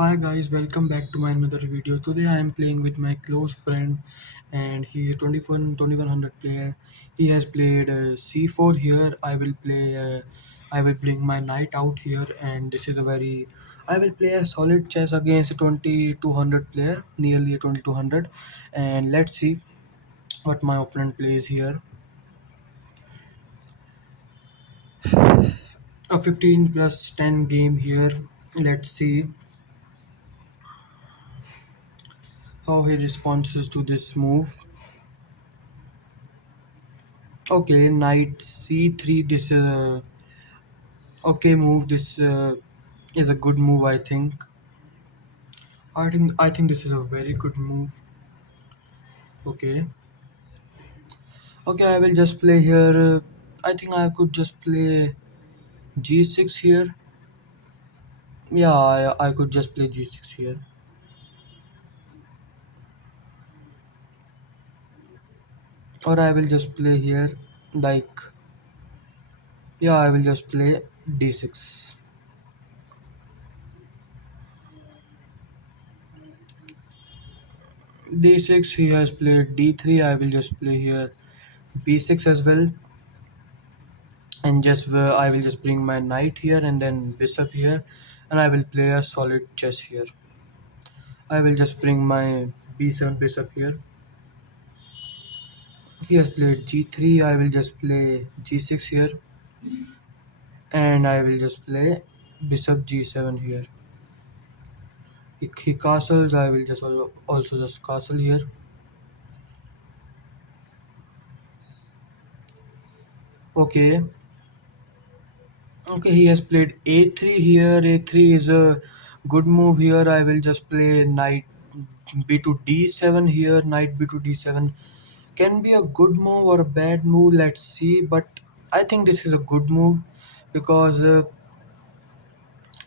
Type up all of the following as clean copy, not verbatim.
Hi guys, welcome back to my another video. Today I am playing with my close friend and he is 2100 player. He has played C4 here. I will bring my knight out here and this is a very I will play a solid chess against a 2200 player, nearly a 2200, and let's see what my opponent plays here. A 15 plus 10 game here. Let's see how he responds to this move. Okay, knight c3. This is a okay move. This is a good move. I think this is a very good move. Okay, okay. I will just play here. I think I could just play g6 here. Yeah, I could just play g6 here, or I will just play here. Like yeah, I will just play d6. d6. He has played d3. I will just play here b6 as well. And just I will just bring my knight here and then bishop here, and I will play a solid chess here. I will just bring my b7 bishop here. He has played g3. I will just play g6 here, and I will just play bishop g7 here. He castles. I will just also just castle here. Okay, okay. He has played a3 here. A3 is a good move here. I will just play knight b to d7 here. Knight b to d7 can be a good move or a bad move. Let's see, but I think this is a good move because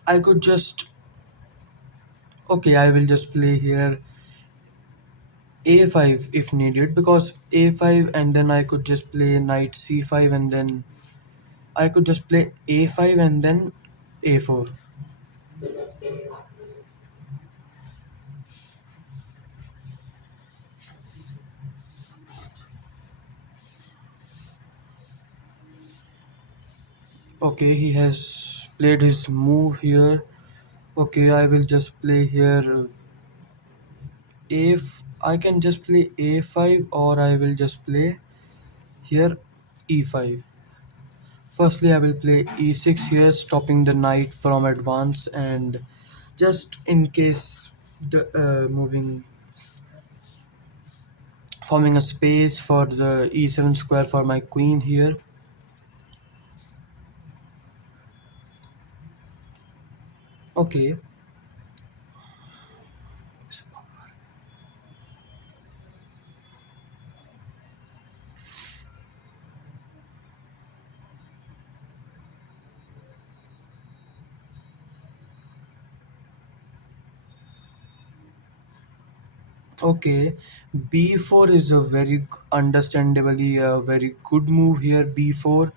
I could just okay. I will just play here a5 if needed because a5 and then I could just play knight c5 and then I could just play a5 and then a4. Okay, he has played his move here. Okay, I will just play here if I can just play a5 or I will just play here e5. Firstly, I will play e6 here, stopping the knight from advance, and just in case the forming a space for the e7 square for my queen here. Okay, okay. B4 is a understandably a very good move here. B4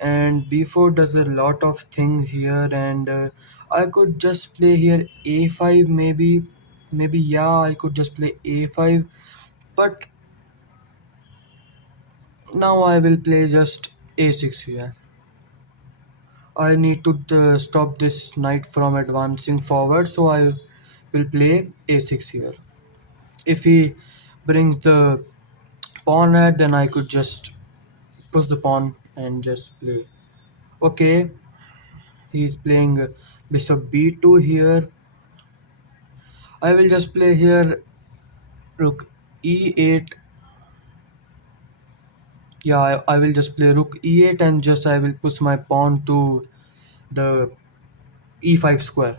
and b4 does a lot of things here, and I could just play here a5 maybe yeah I could just play a5, but now I will play just a6 here. I need to stop this knight from advancing forward, so I will play a6 here. If he brings the pawn at, then I could just push the pawn and just play. Okay, he's playing bishop b2 here. I will just play here rook e8. Yeah, I will just play rook e8 and just I will push my pawn to the e5 square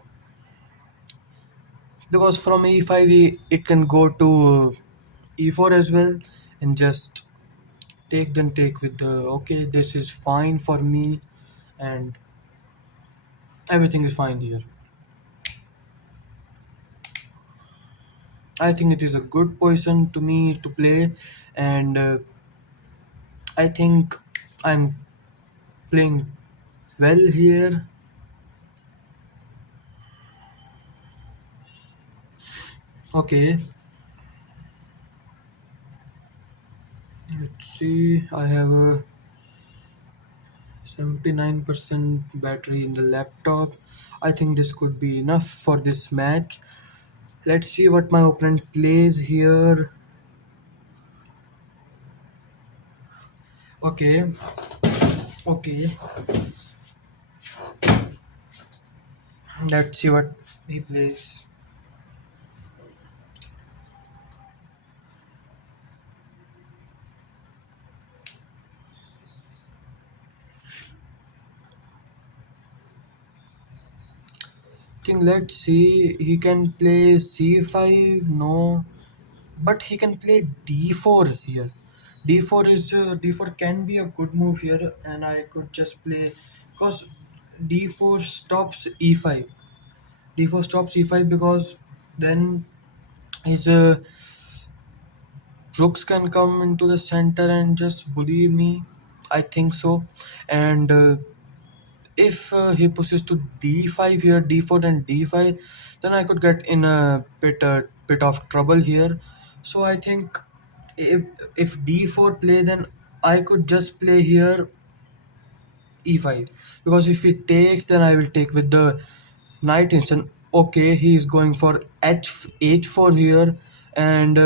because from e5 it can go to e4 as well, and just take with the okay. This is fine for me, and everything is fine here. I think it is a good position to me to play, and I think I'm playing well here. Okay, let's see. I have a 79% battery in the laptop. I think this could be enough for this match. Let's see what my opponent plays here. Okay, okay. Let's see what he plays. Think let's see. He can play c5. No, but he can play d4 here. D4 can be a good move here, and I could just play because d4 stops e5. D4 stops e5 because then his rooks can come into the center and just bully me. I think so, and if he pushes to d5 here, d4 and d5, then I could get in a bit of trouble here. So I think if d4 play, then I could just play here e5, because if he takes, then I will take with the knight instant. Okay, he is going for h4 here, and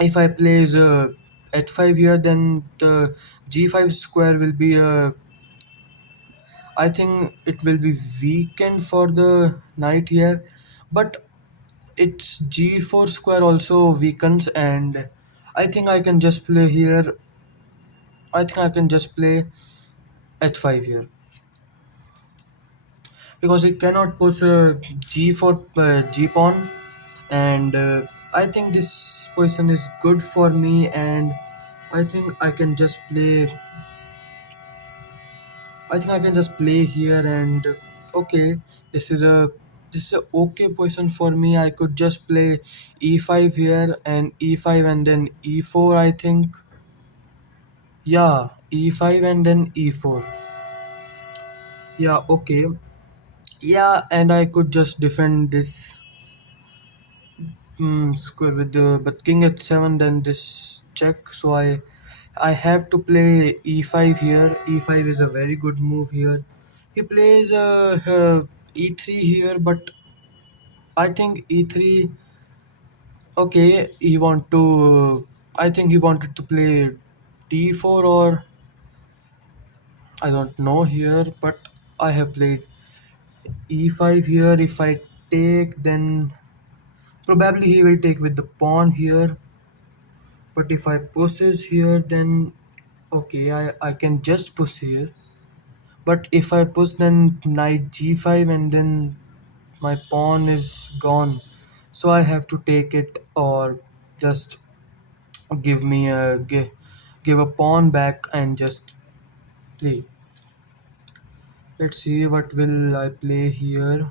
if I plays h5 here, then the g5 square will be I think it will be weakened for the knight here, but its g4 square also weakens, and I think I can just play here. I think I can just play h5 here because it cannot push g4 g pawn, and I think this position is good for me, and I think I can just play. I think I can just play here, and okay, this is a this is a okay position for me. I could just play e5 here and e5 and then e4. I think, yeah, e5 and then e4. Yeah, okay, yeah, and I could just defend this square with the but king h7, then this check. So I have to play e5 here. E5 is a very good move here. He plays e3 here, but I think e3. Okay, he want to. I think he wanted to play d4, or I don't know here, but I have played e5 here. If I take, then probably he will take with the pawn here. But if I pushes here, then okay, I can just push here. But if I push, then knight g5, and then my pawn is gone. So I have to take it, or just give me a give a pawn back and just play. Let's see what will I play here.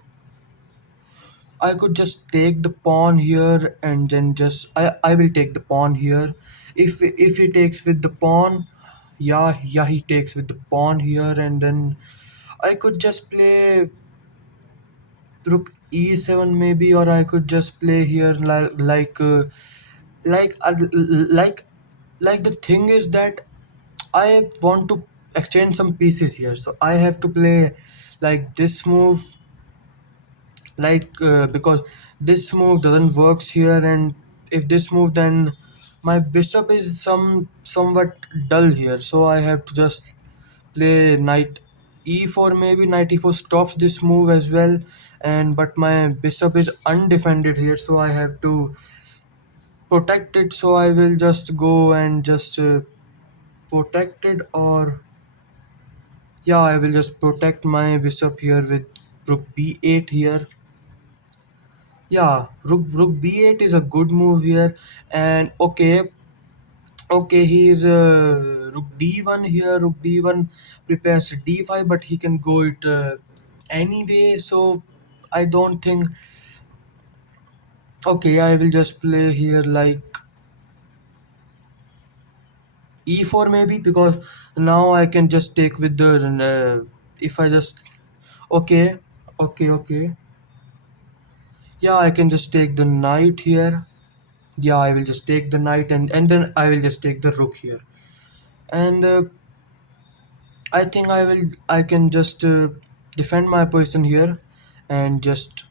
I could just take the pawn here, and then just I will take the pawn here. If he takes with the pawn, yeah, he takes with the pawn here, and then I could just play rook e7 maybe, or I could just play here like uh, like like the thing is that I want to exchange some pieces here, so I have to play like this move, because this move doesn't works here, and if this move, then my bishop is somewhat dull here, so I have to just play knight e4 maybe. Knight e4 stops this move as well, and but my bishop is undefended here, so I have to protect it. So I will just go and just protect it, or yeah, I will just protect my bishop here with rook b8 here. Yeah, rook b8 is a good move here, and okay, he is rook d1 here. Rook d1 prepares d5, but he can go it anyway. So I don't think. Okay, I will just play here like e4 maybe, because now I can just take with the if I just okay, okay. Yeah, I can just take the knight here. Yeah, I will just take the knight, and then I will just take the rook here. And I think I can just defend my position here, and just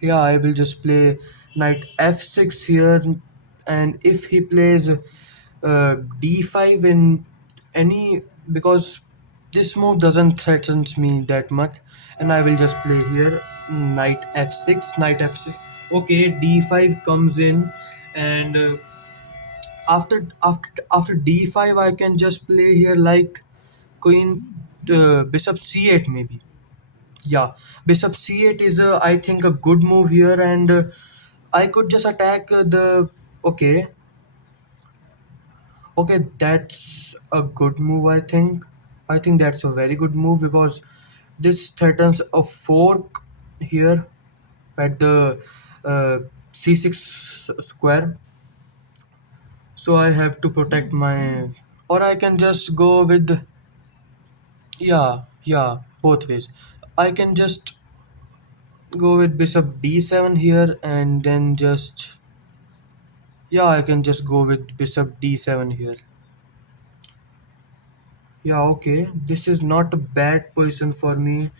yeah, I will just play knight f6 here, and if he plays d5 in any, because this move doesn't threatens me that much, and I will just play here knight f6, knight f6. Okay, d5 comes in, and after d5 I can just play here like queen, bishop c8 maybe. Yeah, bishop c8 is I think a good move here, and I could just attack the. Okay, okay, that's a good move. I think that's a very good move because this threatens a fork here at the uh, c6 square. So I have to protect my, or I can just go with, yeah, yeah, both ways. I can just go with bishop d7 here, and then just, yeah, I can just go with bishop d7 here. Yeah, okay. This is not a bad position for me.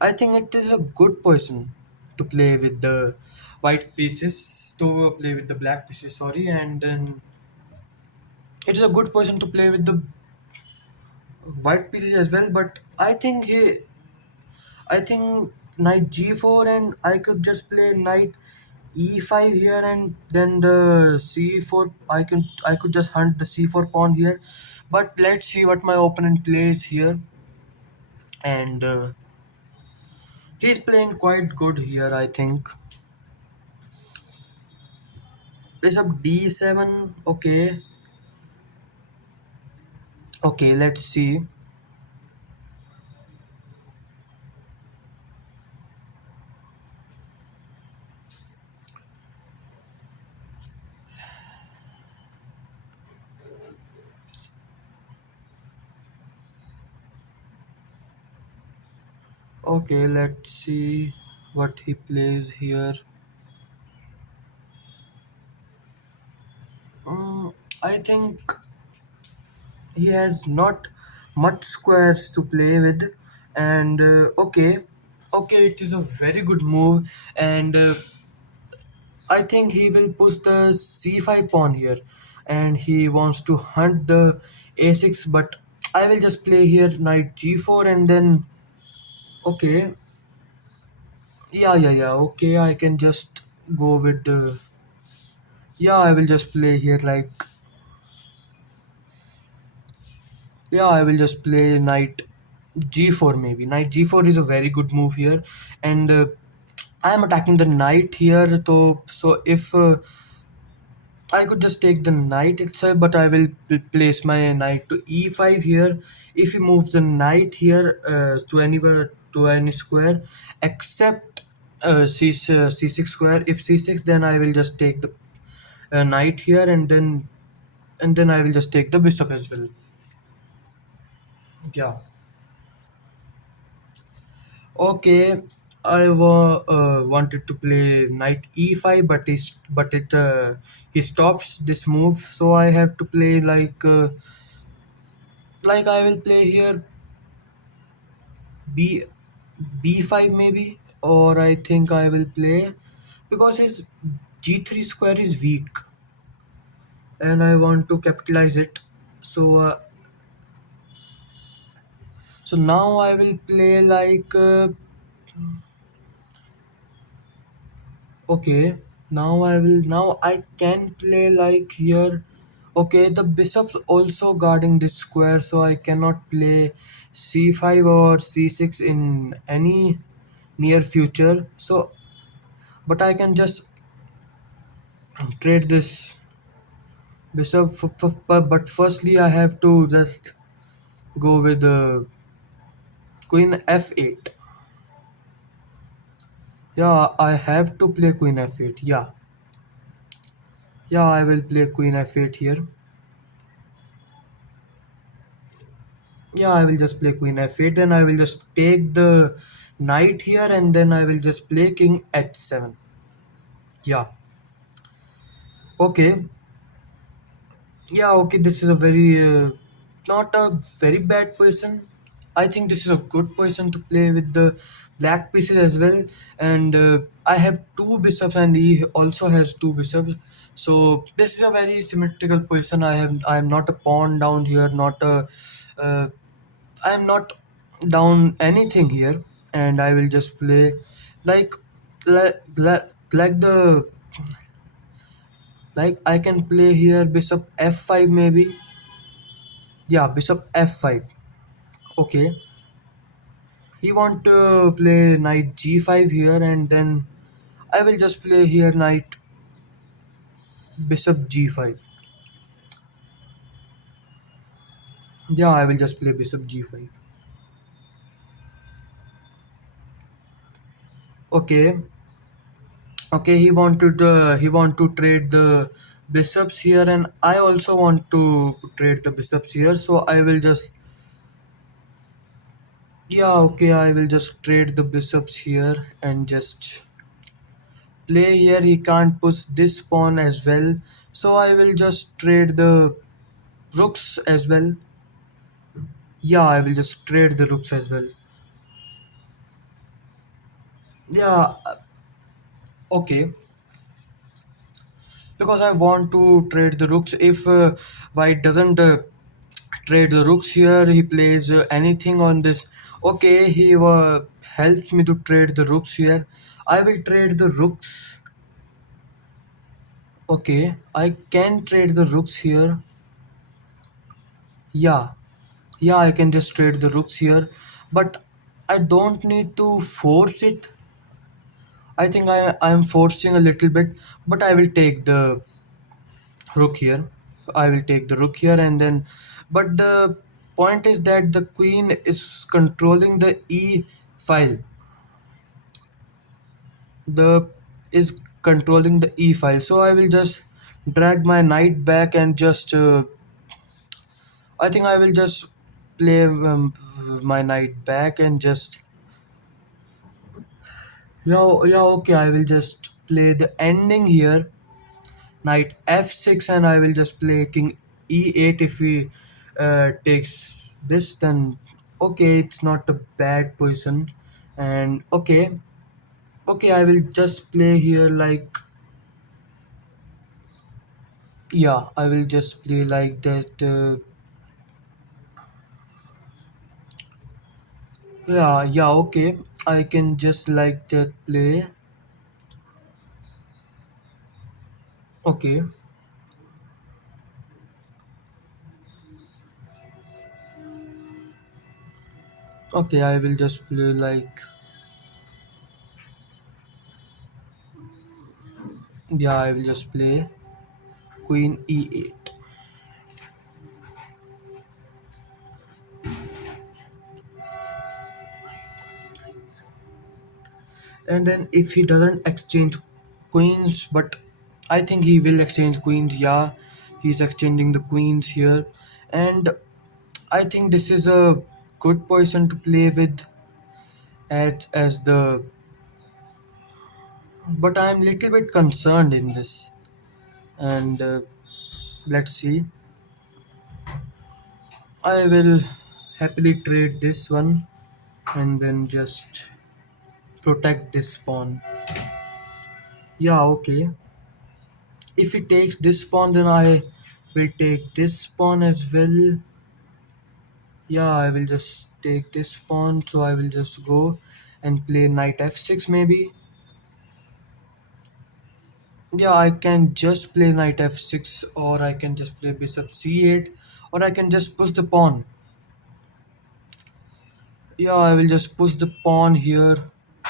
I think it is a good position to play with the white pieces, to play with the black pieces, sorry, and then it is a good position to play with the white pieces as well, but I think knight g4, and I could just play knight e5 here, and then the c4, I could just hunt the c4 pawn here. But let's see what my opponent plays here, and he's playing quite good here, I think. Bishop d7. Okay, okay, let's see. Okay, let's see what he plays here. Mm, I think he has not much squares to play with, and okay, okay, it is a very good move, and I think he will push the c5 pawn here, and he wants to hunt the a6, but I will just play here knight g4, and then okay, yeah, yeah, yeah, okay, I can just go with the, yeah, I will just play here like, yeah, I will just play knight g4 maybe. Knight g4 is a very good move here, and I am attacking the knight here. So if I could just take the knight itself, but I will place my knight to e5 here. If he moves the knight here to anywhere, to any square except c6 square. If c6, then I will just take the knight here, and then I will just take the bishop as well. Yeah. Okay, wanted to play knight e5, he stops this move, so I have to play like I will play here b b5 maybe, or I think I will play because his g3 square is weak, and I want to capitalize it. So so now I will play like. Okay, now I can play like here. Okay, the bishop's also guarding this square, so I cannot play c5 or c6 in any near future. So, but I can just trade this bishop. But firstly, I have to just go with the queen f8. Yeah, I have to play queen f8. Yeah, yeah, I will play queen f8 here. Yeah, I will just play queen f8. Then I will just take the knight here, and then I will just play king h7. Yeah. Okay. Yeah, okay, this is a very not a very bad person. I think this is a good person to play with the black pieces as well. And I have two bishops, and he also has two bishops. So this is a very symmetrical person. I am not a pawn down here, not a uh, I am not down anything here, and I will just play like like the like I can play here bishop f5 maybe. Yeah, bishop f5. Okay. He want to play knight g5 here, and then I will just play here knight bishop g5. Yeah, I will just play bishop g5. Okay. Okay, he want to trade the bishops here, and I also want to trade the bishops here, so I will just yeah, okay, I will just trade the bishops here and just play here. He can't push this pawn as well, so I will just trade the rooks as well. Yeah, I will just trade the rooks as well. Yeah, okay, because I want to trade the rooks. If white doesn't trade the rooks here, he plays anything on this. Okay, he helps me to trade the rooks here. I will trade the rooks. Okay, I can trade the rooks here. Yeah, yeah, I can just trade the rooks here, but I don't need to force it. I think I'm forcing a little bit, but I will take the rook here. I will take the rook here, and then but the point is that the queen is controlling the e file. The is controlling the e file. So I will just drag my knight back and just I think I will just play my knight back and just yeah, okay, I will just play the ending here, knight f6, and I will just play king e8. If he takes this, then okay, it's not a bad position. And okay, okay, I will just play here like yeah, I will just play like that. Yeah, okay, I can just like that play. Okay, okay, I will just play like yeah, I will just play queen e8. And then if he doesn't exchange queens, but I think he will exchange queens. Yeah, he's exchanging the queens here, and I think this is a good position to play with as the but I'm little bit concerned in this. And let's see, I will happily trade this one and then just protect this pawn. Yeah, okay, if he takes this pawn, then I will take this pawn as well. Yeah, I will just take this pawn, so I will just go and play knight f6 maybe. Yeah, I can just play knight f6, or I can just play bishop c8, or I can just push the pawn. Yeah, I will just push the pawn here.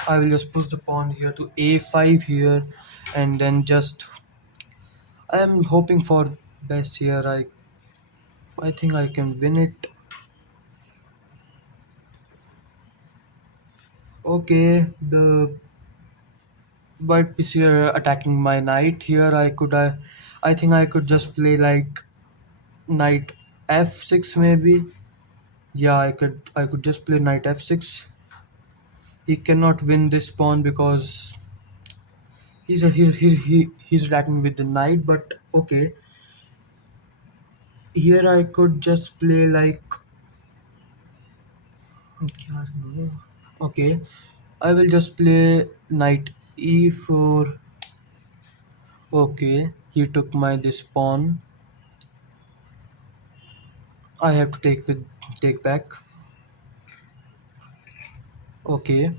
I will just push the pawn here to a5 here, and then just I am hoping for best here. I think I can win it. Okay, the white piece here attacking my knight here. I think I could just play like knight f6 maybe. Yeah, I could just play knight f6. He cannot win this pawn because he's attacking with the knight. But okay, here I could just play like okay. I will just play knight e4. Okay, he took my this pawn. I have to take back. Okay.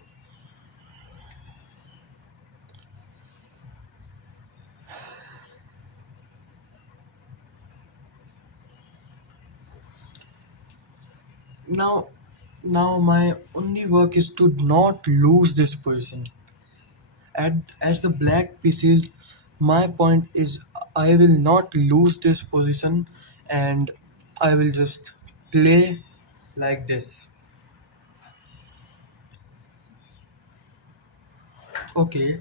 Now now my only work is to not lose this position. At as the black pieces, my point is I will not lose this position, and I will just play like this. Okay,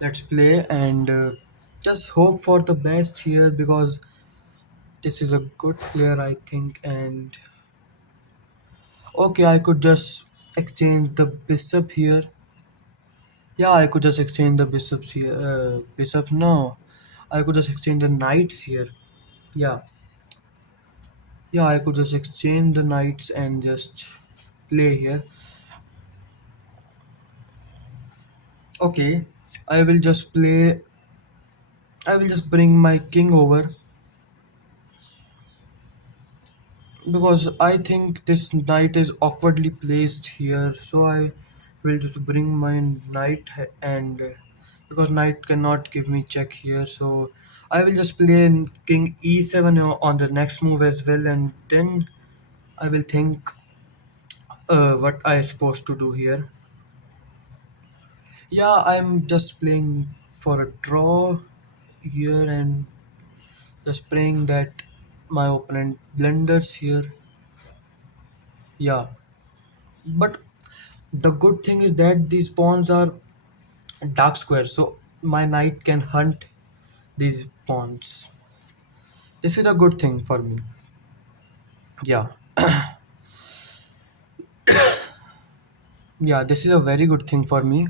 let's play and just hope for the best here because this is a good player, I think. And okay, I could just exchange the bishop here. Yeah, I could just exchange the bishops here. Bishop, no. I could just exchange the knights here. Yeah, yeah, I could just exchange the knights and just play here. Okay, I will just play. I will just bring my king over because I think this knight is awkwardly placed here. So I will just bring my knight and because knight cannot give me check here, so I will just play king e7 on the next move as well, and then I will think what I supposed to do here. Yeah, I'm just playing for a draw here and just praying that my opponent blunders here. Yeah, but the good thing is that these pawns are dark squares, so my knight can hunt these pawns. This is a good thing for me. Yeah, yeah, this is a very good thing for me.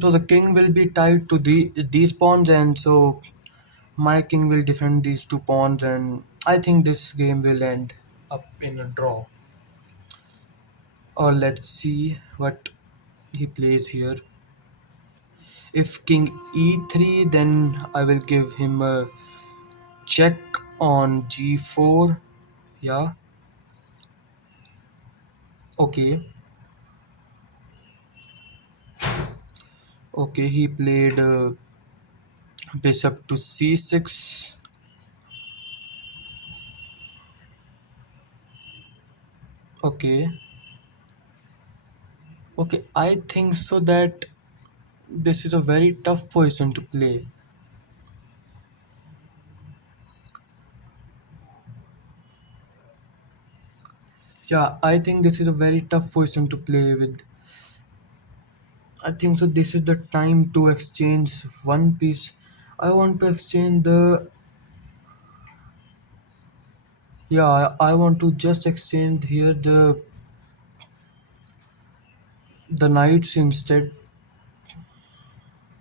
So the king will be tied to these pawns, and so my king will defend these two pawns, and I think this game will end up in a draw. Or let's see what he plays here. If king e3, then I will give him a check on g4. Yeah, okay. Okay, he played bishop to c6. Okay, okay. I think so that this is a very tough position to play. Yeah, I think this is a very tough position to play with. I think so. This is the time to exchange one piece. I want to exchange the. Yeah, I want to just exchange here the knights instead.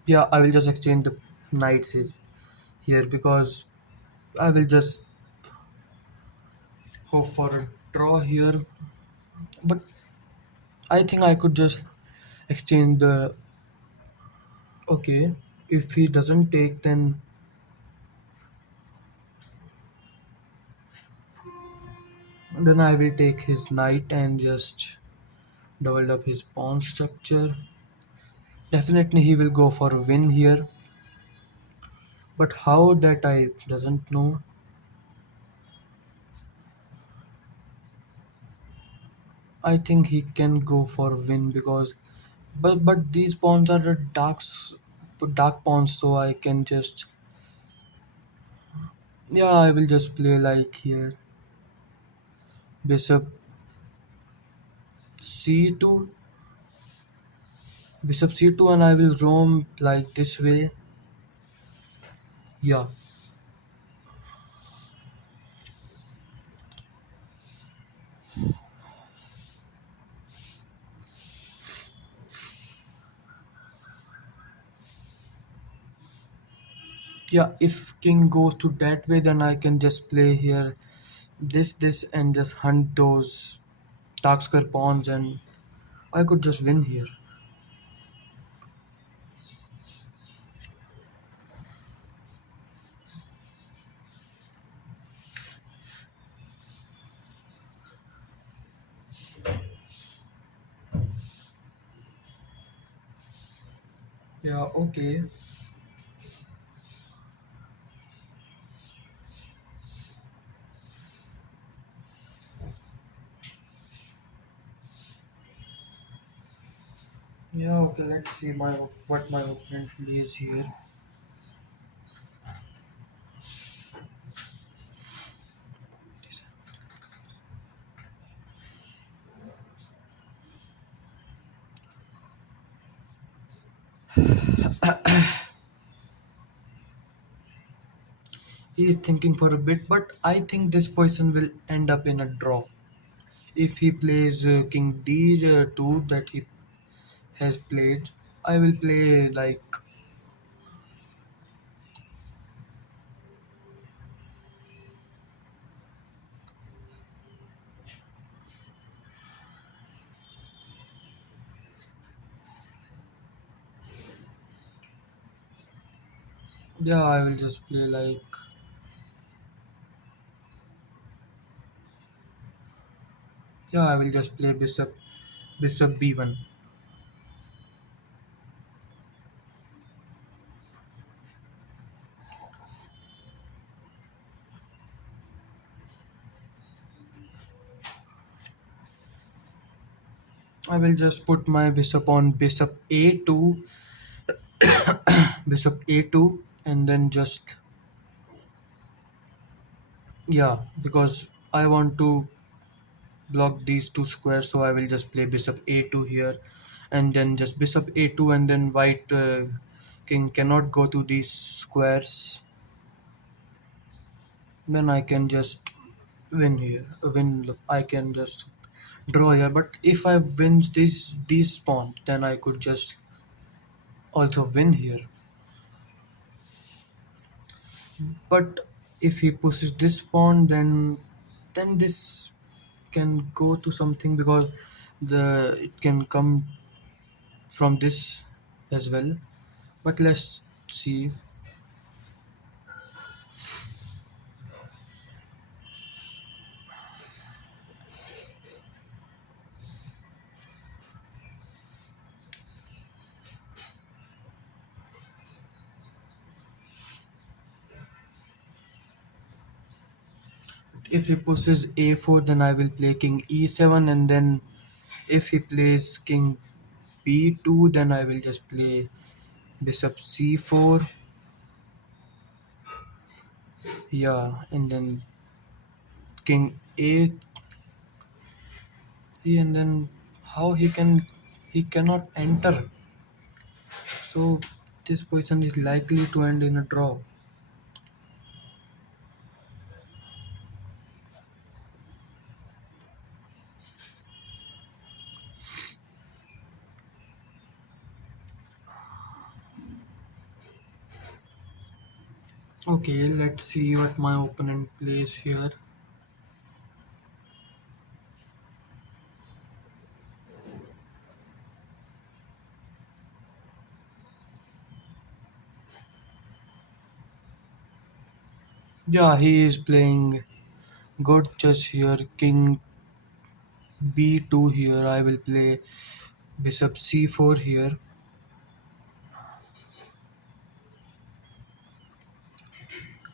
Yeah, I will just exchange the knights here because I will just hope for a draw here. But I think I could just exchange the. Okay, if he doesn't take, then I will take his knight and just double up his pawn structure. Definitely he will go for a win here, but how that I doesn't know. I think he can go for a win because but these pawns are the dark pawns, so I can just yeah, I will just play like here bishop c2, bishop c2, and I will roam like this way. Yeah, Yeah, if king goes to that way, then I can just play here this and just hunt those dark square pawns, and I could just win here. Yeah, okay. Yeah, okay, let's see what my opponent plays here. He is thinking for a bit, but I think this person will end up in a draw. If he plays king d2 that he has played, I will play like, yeah, I will just play like, yeah, I will just play bishop b1. I will just put my bishop on bishop a2, bishop a2, and then just, yeah, because I want to block these two squares, so I will just play bishop a2 here, and then just bishop a2, and then white king cannot go to these squares. Then I can just win here. Win. I can just draw here. But if I win this pawn, then I could just also win here. But if he pushes this pawn, then this can go to something, because the it can come from this as well. But let's see. If he pushes a4, then I will play king e7, and then if he plays king b2, then I will just play bishop c4. Yeah, and then king a3, and then how he cannot enter. So this position is likely to end in a draw. Okay, let's see what my opponent plays here. Yeah, he is playing good chess here. King b2 here. I will play bishop c4 here.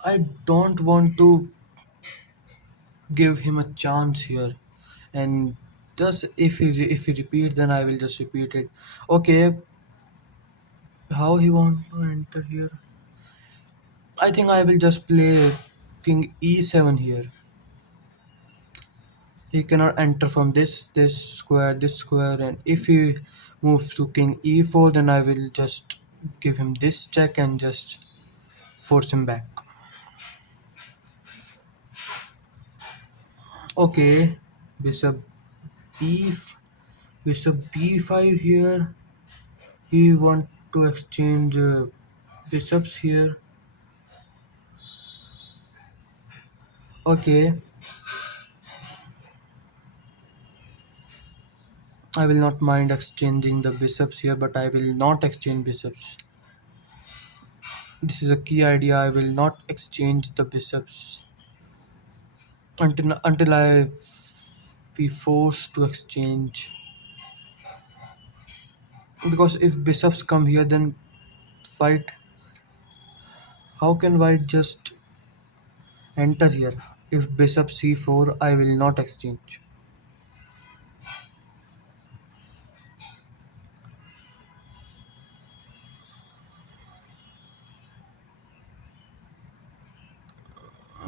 I don't want to give him a chance here, and just if he repeats, then I will just repeat it. Okay, how he want to enter here? I think I will just play king e7 here. He cannot enter from this square, and if he moves to king e4, then I will just give him this check and just force him back. Okay, bishop b bishop b5 here. He want to exchange bishops here. Okay, I will not mind exchanging the bishops here, but I will not exchange bishops. This is a key idea. I will not exchange the bishops until I be forced to exchange. Because if bishops come here, then white. How can white just enter here? If bishop c4, I will not exchange.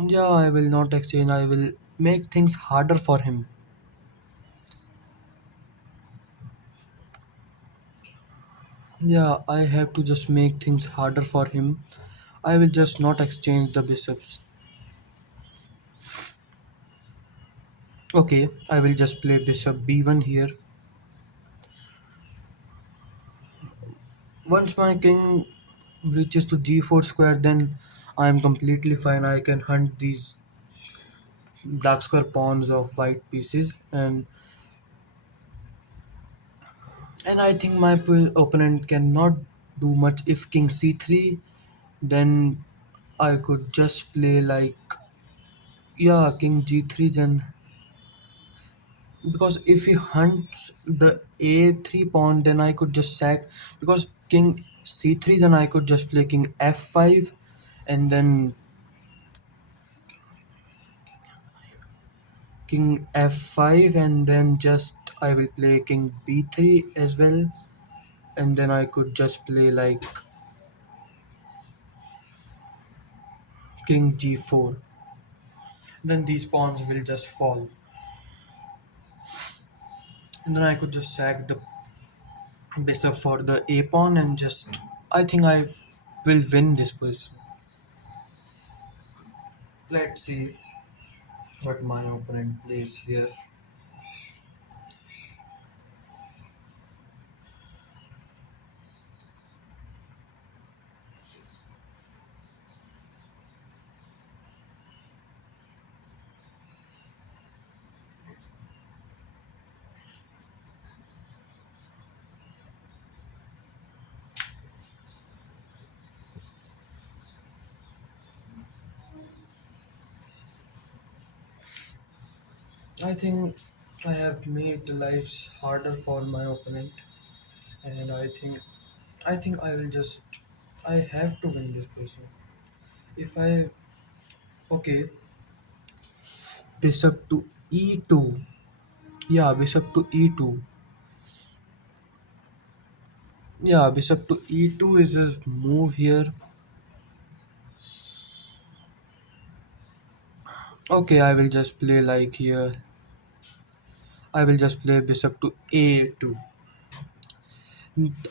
Yeah, I will not exchange. I will make things harder for him. Yeah, I have to just make things harder for him. I will just not exchange the bishops. Okay, I will just play bishop b1 here. Once my king reaches to g4 square, then I am completely fine. I can hunt these dark square pawns of white pieces, and I think my opponent cannot do much. If king c3, then I could just play like, yeah, king g3, then because if he hunts the a3 pawn, then I could just sack. Because king c3, then I could just play king f5, and then king f5, and then just I will play king b3 as well, and then I could just play like king g4. Then these pawns will just fall, and then I could just sack the bishop for the a pawn, and just I think I will win this position. Let's see what my opponent plays here. I think I have made the lives harder for my opponent, and I think I will just I have to win this position. If I okay, bishop to e2. Yeah, bishop to e2. Yeah, bishop to e2 is a move here. Okay, I will just play like here. I will just play bishop to a2.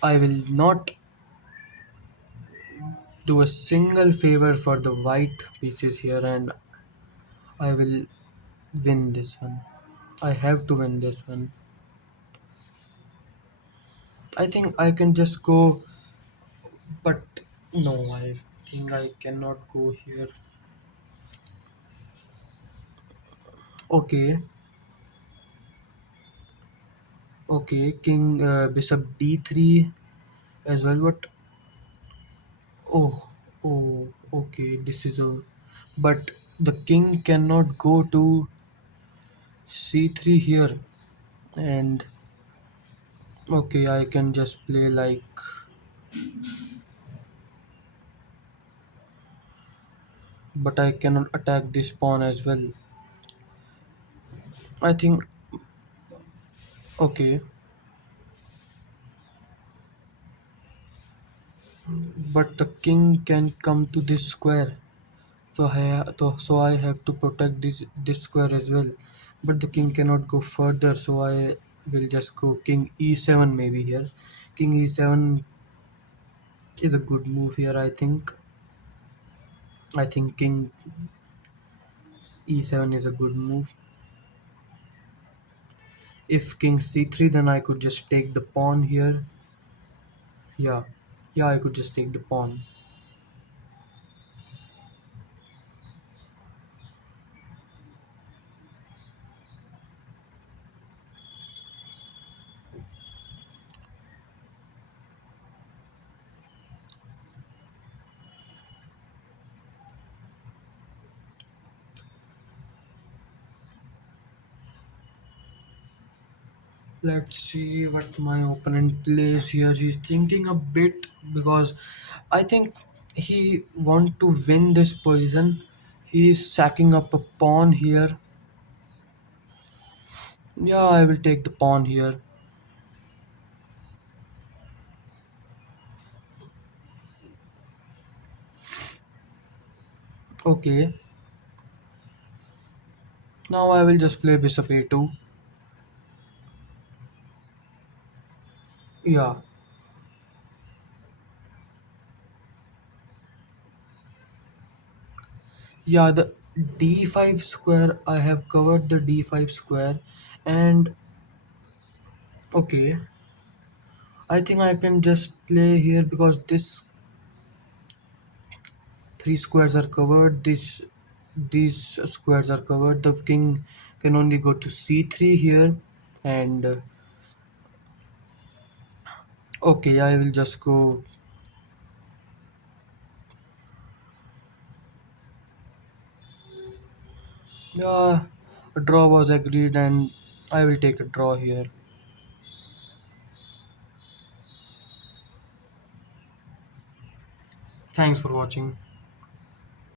I will not do a single favor for the white pieces here, and I will win this one. I have to win this one. I think I can just go, but no, I think I cannot go here. Okay, okay, king bishop d3 as well. But oh, oh, okay, this is a. But the king cannot go to c3 here, and okay, I can just play like, but I cannot attack this pawn as well. I think okay, but the king can come to this square. So I have to protect this square as well. But the king cannot go further, so I will just go king e7 maybe here. King e7 is a good move here. I think king e7 is a good move. If king c3, then I could just take the pawn here. Yeah, yeah, I could just take the pawn. Let's see what my opponent plays here. He's thinking a bit because I think he want to win this position. He's sacking up a pawn here. Yeah, I will take the pawn here. Okay. Now I will just play bishop a2. Yeah. Yeah, the d5 square, I have covered the d5 square, and okay, I think I can just play here because this three squares are covered, these squares are covered. The king can only go to c3 here, and okay, I will just go. Yeah, a draw was agreed, and I will take a draw here. Thanks for watching.